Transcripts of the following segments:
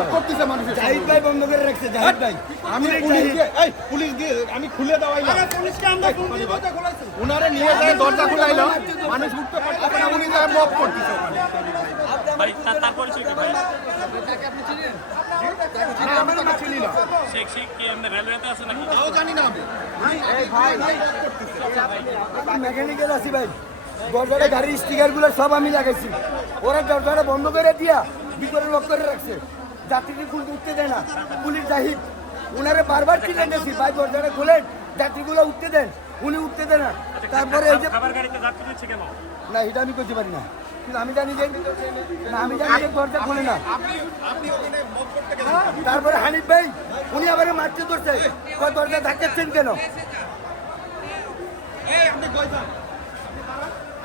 মত করতেছে মানুষ। জাহিদ ভাই বন্ধ করে রাখছে, জাহিদ ভাই। আমি পুলিশ দিয়ে আমি খুলে দেওয়াইলাম, পুলিশকে আমরা ফোন দিয়ে দরজা খোলাইছি। উনারে নিয়ে যায় দরজা খুলাইলাম, মানুষ উঠতে পারতেছে না, উনি যায় মত করতেছে ওখানে। ভাই তার পরিচয় কি ভাই? না, আমি তাকে চিনি না, শেখ কি এমনি রেলওয়েতে আছে নাকি? তাও জানি না আমি। মেকানিক্যাল আছি ভাই, দরজাটা গাড়ির স্টিকার গুলো সব আমি লাগাইছি। ওরা দরজাটা বন্ধ করে দিয়া ভিতরে লক করে রাখছে, যাত্রীকে খুলতে উঠতে দেয় না। পুলিশ জাহিদ উনারে বারবার চিনে গেছি, ভাই দরজাটা খোলেন, যাত্রীগুলো উঠতে দেন, উনি উঠতে দেন না। তারপরে এই যে খাবার গাড়িতে যাত্রী দিচ্ছে কেন? না, এটা আমি করতে পারি না, কিন্তু আমি জানি যে না, আমি জানি যে দরজা খোলে না। তারপরে হানিফ ভাই উনি আবার মারতে ধরছে, কয় দরজা ধাক্কাচ্ছেন কেন?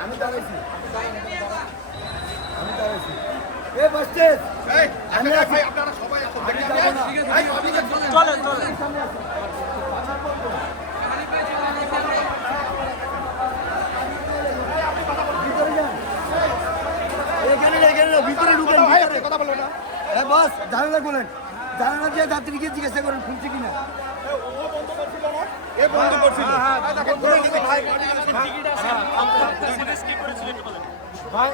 আমি দাঁড়াইছি, এ বাসছে আমি আছি। ভাই আপনারা সবাই আসুন, আমি যাবো না। চলেন চলেন। ভিতরে যান, এখানে না, এখানে না, ভিতরে ঢুকেন, ভিতরে। কথা বলবো না। হ্যাঁ বস, জানালা খোলেন, জানালা দিয়ে যাত্রীকে জিজ্ঞাসা করেন খুলছে কিনা। এ বন্ধ করছিল। পুলিশ কি করেছিল একটু বলেন। ভাই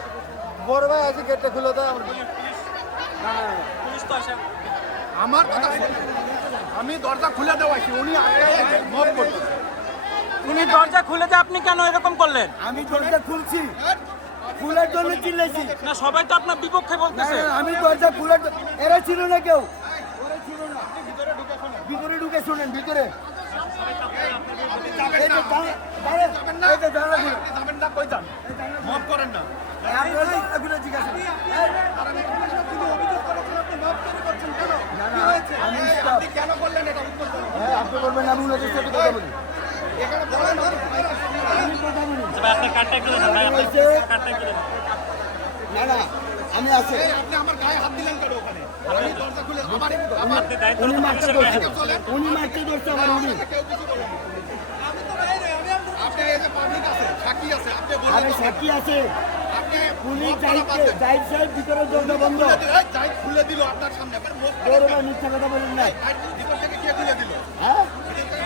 বড় ভাই আছে, গেটটা খুলে দাও। পুলিশ তো আসে। আমার কথা শুনুন। আমি দরজা খুলে দেওয়াইছি, উনি মত করতেছে। উনি দরজা খুলে দিয়ে আপনি কেন এরকম করলেন? আমি দরজা খুলছি, খোলার জন্য চিল্লাইছি। না সবাই তো আপনার বিপক্ষে না, বলতেছে। না, আমি দরজা খোলার এরা ছিল না কেউ, ওরা ছিল না। ভিতরে ঢুকে শুনেন, ভিতরে এই যে এই যে জানালা খুলে। যাবেন না, কই যান? মত করেন না। আপনারা জানালা খুলে জিজ্ঞাসা করেন। না, না, আমি stop। আপনি কেন করলেন এটা উত্তর দেন। হ্যাঁ, আপনি বলবেন আমি ওনাদের সাথে কথা বলি। এখানে বলেন না। আমি কথা বলি। ভাই আপনি কার্ডটা একটু দেন ভাই, আপনি কার্ডটা একটু দেন। না, না, আমি আছি। এই আপনি আমার গায়ে হাত দিলেন কেন ওখানে? আমি দরজা খুলে আমারই আপনি দায়িত্ব উনি মারতে ধরছে, উনি মারতে ধরছে আমার, উনি। কেউ কিছু বলেন না। আপনি এই যে পাবলিক আছে, সাক্ষী আছে, আপনি আরে বলেন সাক্ষী আছে, আপনি পুলিশ মত করা বাদ দেন। জাহিদ সাহেব ভিতরে দরজা বন্ধ। যাই খুলে দিল আপনার সামনে, আপনার মুখ বড় ভাই মিথ্যা কথা বলেন না। ভিতর থেকে কে খুলে দিল? হ্যাঁ,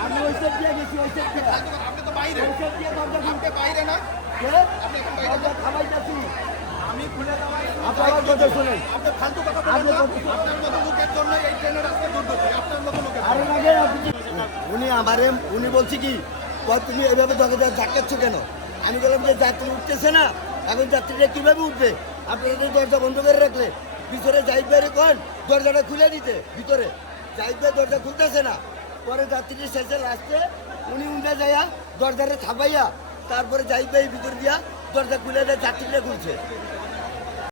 আমি ওই সাইড দিয়ে গেছি, ওই সাইড দিয়ে। আপনি তো বাইরে, ওই সাইড দিয়ে দরজা আপনি বাইরে না, খুলছে, আপনি এখন বাইরে। দরজা খাবাইতেছি। আমি খুলে দেওয়াই আপনার কথা শুনেন। আপনি ফালতু কথা বলেন না। আপনার মতো লোকের জন্য এই ট্রেনের রাস্তা দুর্গতি, আপনার মতো লোকের জন্য। আরে লাগে আপনি উনি আমারে উনি বলছে কি, কয় তুমি এভাবে দরজা ধাক্কাচ্ছ কেন? আমি বললাম যে যাত্রী উঠতেছে না, এখন যাত্রীরা কিভাবে উঠবে? আপনারা তো দরজা বন্ধ করে রাখলে। ভিতরে জাহিদ ভাইরে কন দরজাটা খুলে দিতে, ভিতরে জাহিদ ভাই দরজা খুলতেছে না। পরে যাত্রীর শেষে লাস্টে উনি উঠে যাইয়া দরজাটা থাপাইয়া তারপরে জাহিদ ভাই ভিতর দিয়া দরজা খুলে দেয়, যাত্রীরা খুলছে।